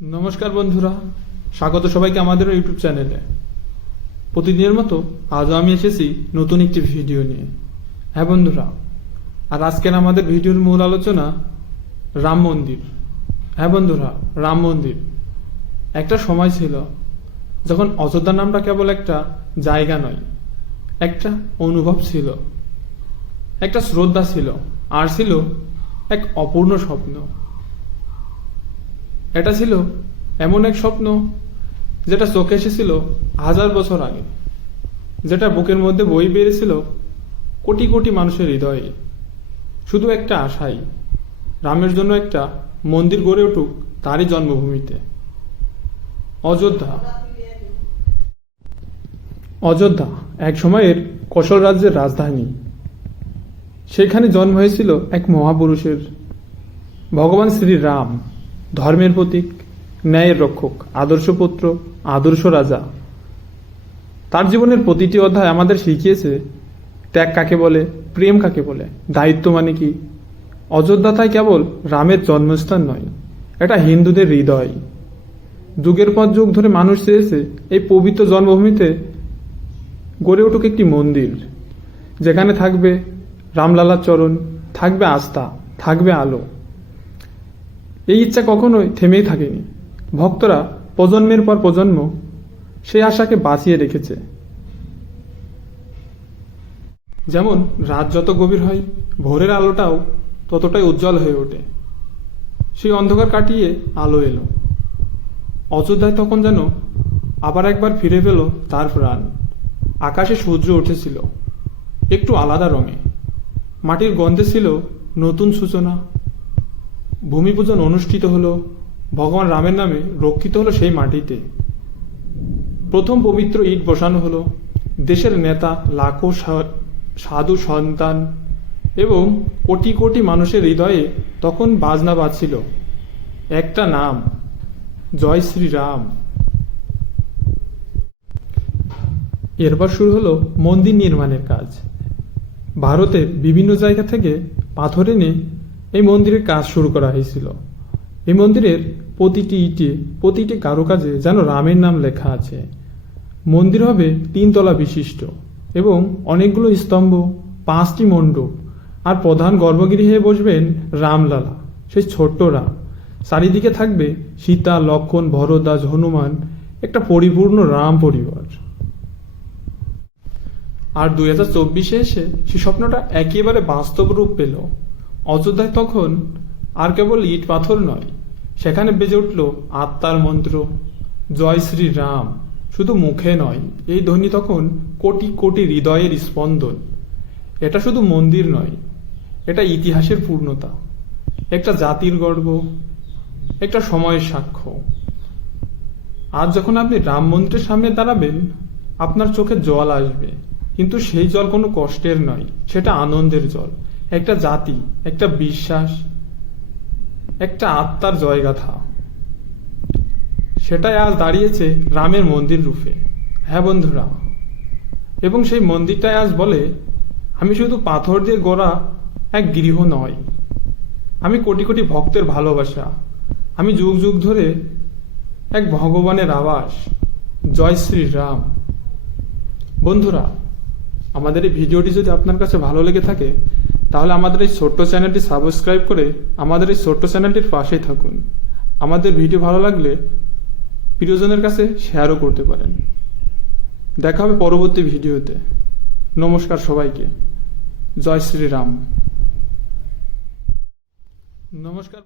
নমস্কার বন্ধুরা, স্বাগত সবাইকে আমাদের ইউটিউব চ্যানেলে। প্রতিদিনের মতো আজও আমি এসেছি নতুন একটি ভিডিও নিয়ে। হ্যাঁ বন্ধুরা, আর আজকের আমাদের ভিডিওর মূল আলোচনা রাম মন্দির। হ্যাঁ বন্ধুরা, রাম মন্দির। একটা সময় ছিল যখন অযোধ্যা নামটা কেবল একটা জায়গা নয়, একটা অনুভব ছিল। একটা শ্রদ্ধা ছিল, আর ছিল এক অপূর্ণ স্বপ্ন। এটা ছিল এমন এক স্বপ্ন যেটা চোখে এসেছিল হাজার বছর আগে, যেটা বুকের মধ্যে বই বেড়েছিল কোটি কোটি মানুষের হৃদয়ে। শুধু একটা আশাই, রামের জন্য একটা মন্দির গড়ে উঠুক তারই জন্মভূমিতে। অযোধ্যা। অযোধ্যা এক সময়ের কৌশল রাজ্যের রাজধানী। সেখানে জন্ম হয়েছিল এক মহাপুরুষের, ভগবান শ্রী রাম। ধর্মের প্রতীক, ন্যায়ের রক্ষক, আদর্শ পুত্র, আদর্শ রাজা। তার জীবনের প্রতিটি অধ্যায় আমাদের শিখিয়েছে, ত্যাগ কাকে বলে, প্রেম কাকে বলে, দায়িত্ব মানে কি? অযোধ্যা তাই কেবল রামের জন্মস্থান নয়, এটা হিন্দুদের হৃদয়। যুগের পর যুগ ধরে মানুষ চেয়েছে, এই পবিত্র জন্মভূমিতে গড়ে উঠুক একটি মন্দির, যেখানে থাকবে রামলালার চরণ, থাকবে আস্থা, থাকবে আলো। এই ইচ্ছা কখনোই থেমেই থাকেনি। ভক্তরা প্রজন্মের পর প্রজন্ম সেই আশাকে বাঁচিয়ে রেখেছে। যেমন রাত যত গভীর হয়, ভোরের আলোটাও ততটাই উজ্জ্বল হয়ে ওঠে। সেই অন্ধকার কাটিয়ে আলো এলো। অযোধ্যায় তখন যেন আবার একবার ফিরে পেল তার প্রাণ। আকাশে সূর্য উঠেছিল, একটু আলাদা রঙে। মাটির গন্ধে ছিল নতুন সূচনা ভূমি পূজন অনুষ্ঠিত হলো, ভগবান রামের নামে রক্ষিত হলো সেই মাটিতে। প্রথম পবিত্র ইট বসানো হলো, দেশের নেতা, লাখো সাধু সন্তান এবং কোটি কোটি মানুষের হৃদয়ে তখন বাজনা বাজছিল। একটা নাম, জয় শ্রী রাম এরপর শুরু হলো মন্দির নির্মাণের কাজ। ভারতের বিভিন্ন জায়গা থেকে পাথর এনে এই মন্দিরের কাজ শুরু করা হয়েছিল। এই মন্দিরের প্রতিটি ইটে, প্রতিটি কারুকাজে যেন রামের নাম লেখা আছে। মন্দির হবে তিনতলা বিশিষ্ট এবং অনেকগুলো স্তম্ভ, পাঁচটি মণ্ডপ আর প্রধান গর্ভগৃহে বসবেন রামলালা, সেই ছোট্ট রাম। চারিদিকে থাকবে সীতা, লক্ষণ ভরদাস হনুমান, একটা পরিপূর্ণ রাম পরিবার। আর দুই হাজার চব্বিশে এসে সে স্বপ্নটা একেবারে বাস্তব রূপ পেল। অযোধ্যায় তখন আর কেবল ইট পাথর নয়, সেখানে বেজে উঠল আত্মার মন্ত্র, জয় শ্রী রাম শুধু মুখে নয়, এই ধ্বনি তখন কোটি কোটি হৃদয়ের স্পন্দন। এটা শুধু মন্দির নয়, এটা ইতিহাসের পূর্ণতা। একটা জাতির গর্ব, একটা সময়ের সাক্ষ্য। আজ যখন আপনি রাম মন্দিরের সামনে দাঁড়াবেন, আপনার চোখে জল আসবে, কিন্তু সেই জল কোনো কষ্টের নয়, সেটা আনন্দের জল। একটা জাতি, একটা বিশ্বাস, একটা আত্মার জয়গাথা। সেটাই আজ দাঁড়িয়েছে রামের মন্দির রূপে। হ্যাঁ বন্ধুরা, এবং সেই মন্দিরটাই আজ বলে, আমি শুধু পাথর দিয়ে গড়া এক গৃহ নয়। আমি কোটি কোটি ভক্তের ভালোবাসা। আমি যুগ যুগ ধরে এক ভগবানের আবাস। জয় শ্রী রাম বন্ধুরা, আমাদের এই ভিডিওটি যদি আপনার কাছে ভালো লেগে থাকে তাহলে আমাদের এই ছোট্ট চ্যানেলটি সাবস্ক্রাইব করে আমাদের এই ছোট্ট চ্যানেলটির পাশেই থাকুন। আমাদের ভিডিও ভালো লাগলে প্রিয়জনের কাছে শেয়ারও করতে পারেন। দেখা হবে পরবর্তী ভিডিওতে। নমস্কার সবাইকে। জয় শ্রীরাম। নমস্কার।